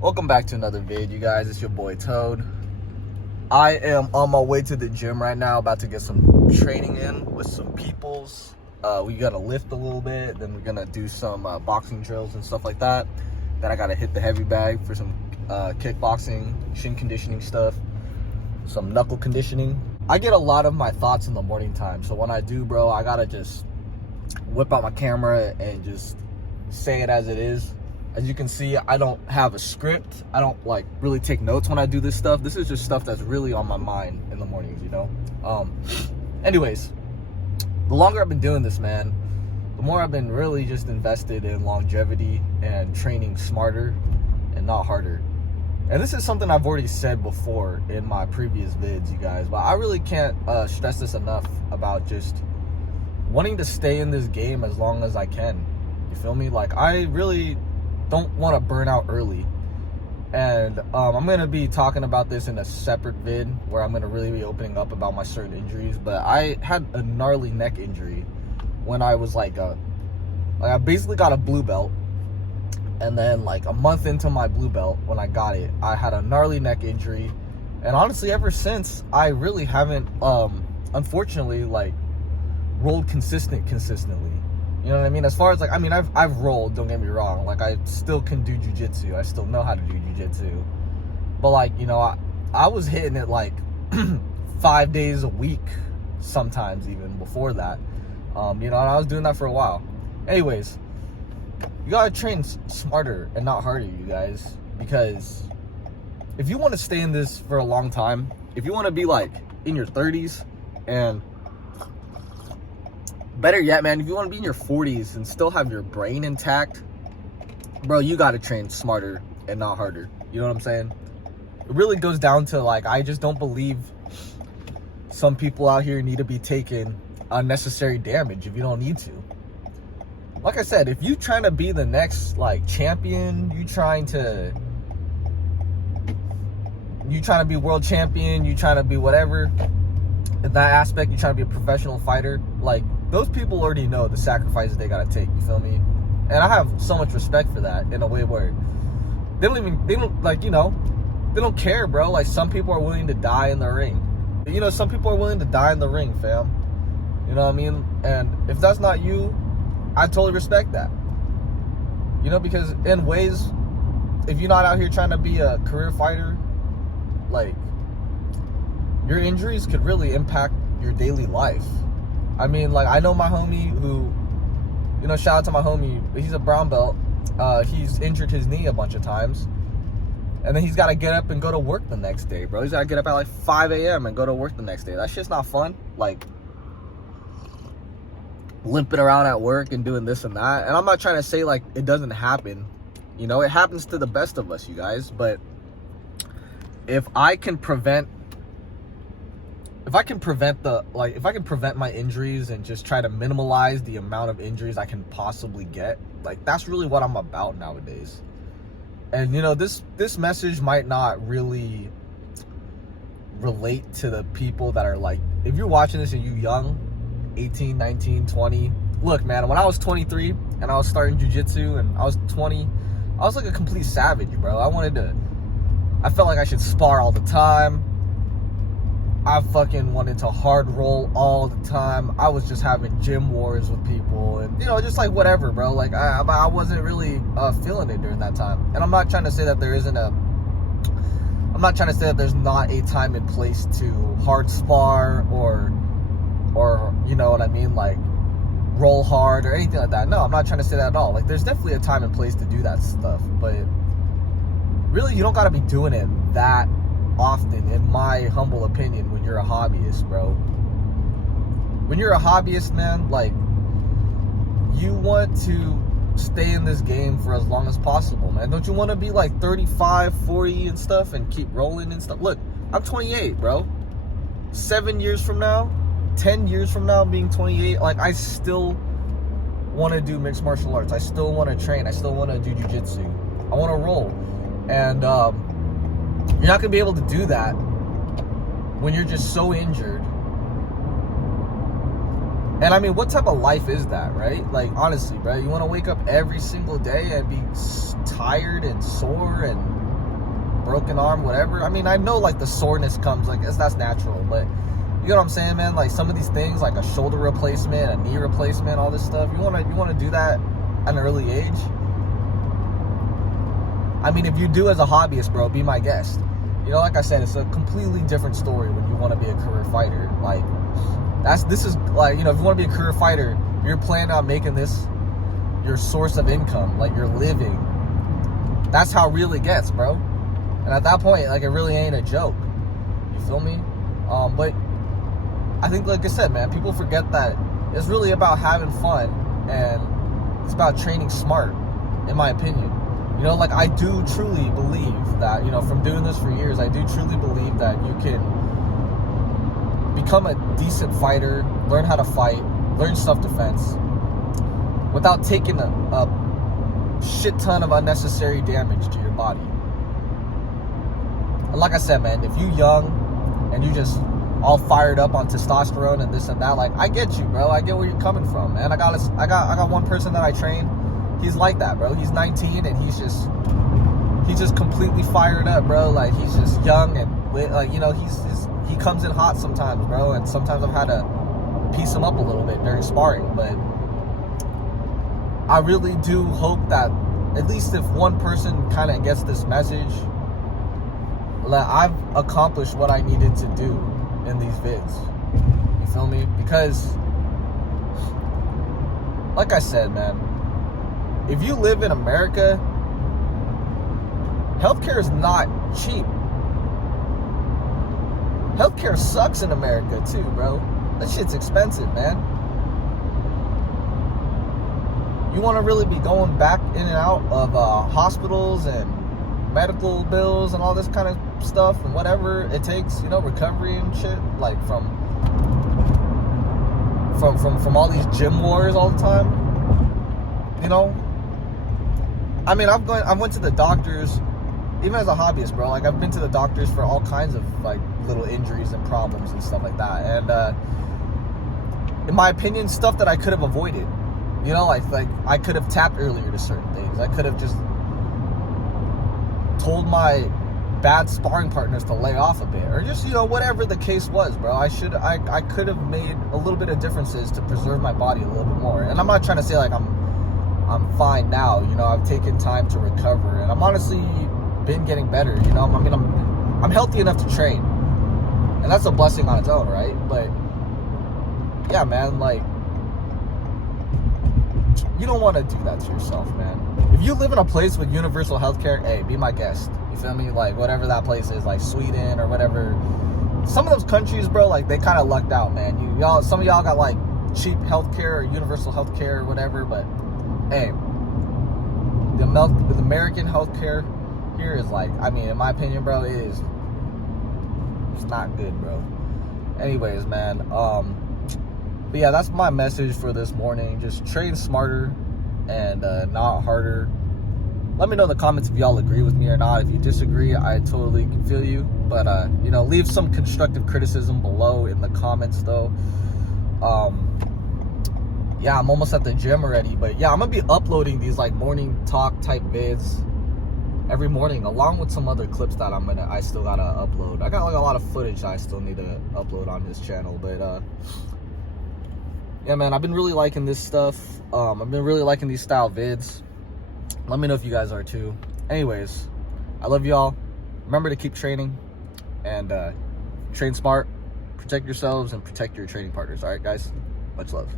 Welcome back to another vid, you guys. It's your boy Toad. I am on my way to the gym right now, about to get some training in with some peoples. We gotta lift a little bit, then we're gonna do some boxing drills and stuff like that. Then I gotta hit the heavy bag for some kickboxing, shin conditioning stuff, some knuckle conditioning. I get a lot of my thoughts in the morning time, so when I do, bro, I gotta just whip out my camera and just say it as it is. As you can see, I don't have a script. I don't really take notes when I do this stuff. This is just stuff that's really on my mind in the mornings, you know? Anyways, the longer I've been doing this, man, the more I've been really just invested in longevity and training smarter and not harder. And this is something I've already said before in my previous vids, you guys, but I really can't stress this enough about just wanting to stay in this game as long as I can. You feel me? Like, I really don't want to burn out early, and I'm gonna be talking about this in a separate vid where I'm gonna really be opening up about my certain injuries. But I had a gnarly neck injury when I was I basically got a blue belt, and then like a month into my blue belt, when I got it, I had a gnarly neck injury, and honestly ever since I really haven't unfortunately rolled consistently. You know what I mean? As far as I've rolled, don't get me wrong. Like, I still can do jiu-jitsu. I still know how to do jiu-jitsu. But I was hitting it 5 days a week, sometimes even before that. And I was doing that for a while. Anyways, you gotta train smarter and not harder, you guys. Because if you want to stay in this for a long time, if you want to be in your 30s, and better yet, man, if you want to be in your 40s and still have your brain intact, bro, you got to train smarter and not harder. You know what I'm saying? It really goes down to, I just don't believe some people out here need to be taking unnecessary damage if you don't need to. Like I said, if you trying to be the next, champion, you trying to be world champion, you trying to be whatever, in that aspect, you trying to be a professional fighter, those people already know the sacrifices they gotta take, you feel me? And I have so much respect for that, in a way where they don't care, bro. Some people are willing to die in the ring. Some people are willing to die in the ring, fam. You know what I mean? And if that's not you, I totally respect that. Because in ways, if you're not out here trying to be a career fighter, your injuries could really impact your daily life. I mean, I know my homie who, shout out to my homie, he's a brown belt. He's injured his knee a bunch of times. And then he's got to get up and go to work the next day, bro. He's got to get up at 5 a.m. and go to work the next day. That shit's not fun. Limping around at work and doing this and that. And I'm not trying to say, it doesn't happen. It happens to the best of us, you guys. But if I can prevent my injuries and just try to minimize the amount of injuries I can possibly get, that's really what I'm about nowadays. And this message might not really relate to the people that are if you're watching this and you're young, 18, 19, 20, look, man, when I was 23 and I was starting jiu-jitsu and I was 20, I was a complete savage, bro. I felt like I should spar all the time. I fucking wanted to hard roll all the time. I was just having gym wars with people and, just whatever, bro. I wasn't really feeling it during that time. And I'm not trying to say that there's not a time and place to hard spar or you know what I mean, roll hard or anything like that. No, I'm not trying to say that at all. There's definitely a time and place to do that stuff. But really, you don't got to be doing it that often, in my humble opinion, when you're a hobbyist, bro. When you're a hobbyist, man, you want to stay in this game for as long as possible, man. Don't you want to be 35, 40 and stuff and keep rolling and stuff? Look, I'm 28, bro. 7 years from now, 10 years from now, being 28, I still want to do mixed martial arts. I still want to train. I still want to do jiu-jitsu. I want to roll. And you're not going to be able to do that when you're just so injured. And I mean, what type of life is that, right? Honestly, bro, you want to wake up every single day and be tired and sore and broken arm, whatever. I mean, I know like the soreness comes, like that's natural, but you know what I'm saying, man? Like some of these things, like a shoulder replacement, a knee replacement, all this stuff, you wanna do that at an early age. I mean, if you do as a hobbyist, bro, be my guest. You know, like I said, it's a completely different story when you want to be a career fighter. Like, this is like, you know, if you want to be a career fighter, you're planning on making this your source of income, like your living. That's how real it gets, bro. And at that point, like, it really ain't a joke. You feel me? But I think, like I said, man, people forget that it's really about having fun, and it's about training smart, in my opinion. You know, like, I do truly believe that, you know, from doing this for years, I do truly believe that you can become a decent fighter, learn how to fight, learn self-defense, without taking a shit ton of unnecessary damage to your body. And like I said, man, if you young and you just all fired up on testosterone and this and that, like, I get you, bro. I get where you're coming from, man. I got one person that I train. He's like that, bro. He's 19 and he's just completely fired up, bro. Like, he's just young and, like, you know, he comes in hot sometimes, bro. And sometimes I've had to piece him up a little bit during sparring. But I really do hope that at least if one person kind of gets this message, that I've accomplished what I needed to do in these vids. You feel me? Because, like I said, man, if you live in America, healthcare is not cheap. Healthcare sucks in America too, bro. That shit's expensive, man. You want to really be going back in and out of hospitals and medical bills and all this kind of stuff and whatever it takes, you know, recovery and shit, like from all these gym wars all the time, you know. I mean, I went to the doctors, even as a hobbyist, bro. Like, I've been to the doctors for all kinds of, like, little injuries and problems and stuff like that. And, in my opinion, stuff that I could have avoided. You know, like I could have tapped earlier to certain things. I could have just told my bad sparring partners to lay off a bit. Or just, you know, whatever the case was, bro. I could have made a little bit of differences to preserve my body a little bit more. And I'm not trying to say, like, I'm fine now, you know. I've taken time to recover, and I'm honestly been getting better, you know. I mean, I'm healthy enough to train, and that's a blessing on its own, right? But yeah, man, like, you don't want to do that to yourself, man. If you live in a place with universal healthcare, hey, be my guest. You feel me? Like, whatever that place is, like Sweden or whatever. Some of those countries, bro, like, they kind of lucked out, man. Some of y'all got like cheap healthcare or universal healthcare or whatever, but hey, the American healthcare here is, like, I mean, in my opinion, bro, it's not good, bro. Anyways, man, but yeah, that's my message for this morning. Just train smarter and not harder. Let me know in the comments if y'all agree with me or not. If you disagree, I totally can feel you. But you know, leave some constructive criticism below in the comments, though. Yeah, I'm almost at the gym already, but yeah, I'm gonna be uploading these, like, morning talk type vids every morning, along with some other clips that I still gotta upload. I got, like, a lot of footage that I still need to upload on this channel, but yeah, man, I've been really liking this stuff. I've been really liking these style vids. Let me know if you guys are too. Anyways, I love y'all. Remember to keep training and train smart, protect yourselves, and protect your training partners. All right, guys, much love.